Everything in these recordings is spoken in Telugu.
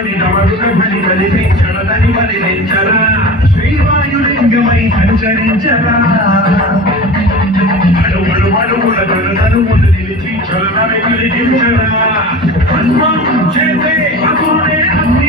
మఠమని నమస్కమని కలిపించడదని మలించరా శ్రీవాయులింగమై సంచరించరా. అడుగులు అడుగుల తనుములు నిలిచి చలనని కలిగించరా. హనుమాన్ చేసే అసురే అగ్నిలింగమై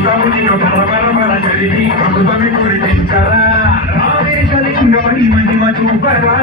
గురించి పరపరమల జరిగి ప్రభుత్వమే గురించారా రామేశ్వరి మహిమ చూపరా.